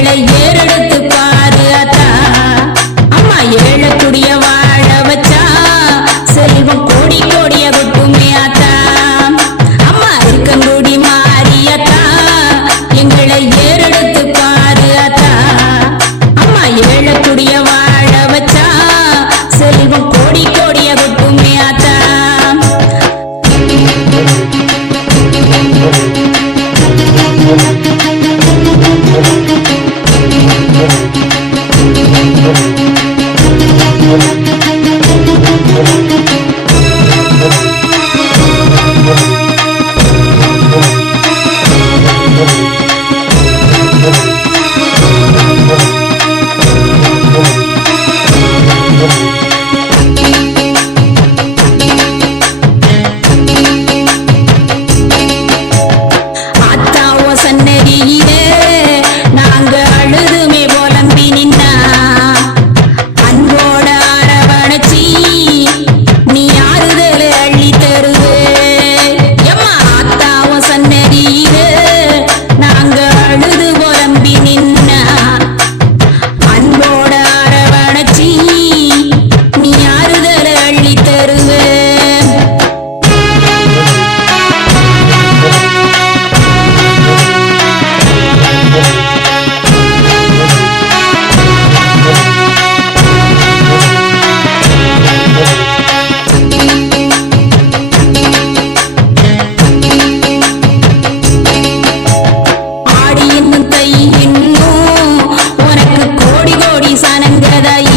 மகளை ஏறெடுத்து பாரு அதா அம்மா ஏழக்கூடிய வாழ வச்சா செல்வம் கோடி கோடிய விட்டுமே அதா அம்மா இருக்கங்குடி மாறியதா எங்களை ஏறெடுத்து பாரு அதா அம்மா ஏழக்கூடிய வாழ வச்சா செல்வம் கோடி கோடிய விட்டுமே அதா Thank you. Thank you. தை இன்னும் உனக்கு கோடி கோடி சனங்கதாயி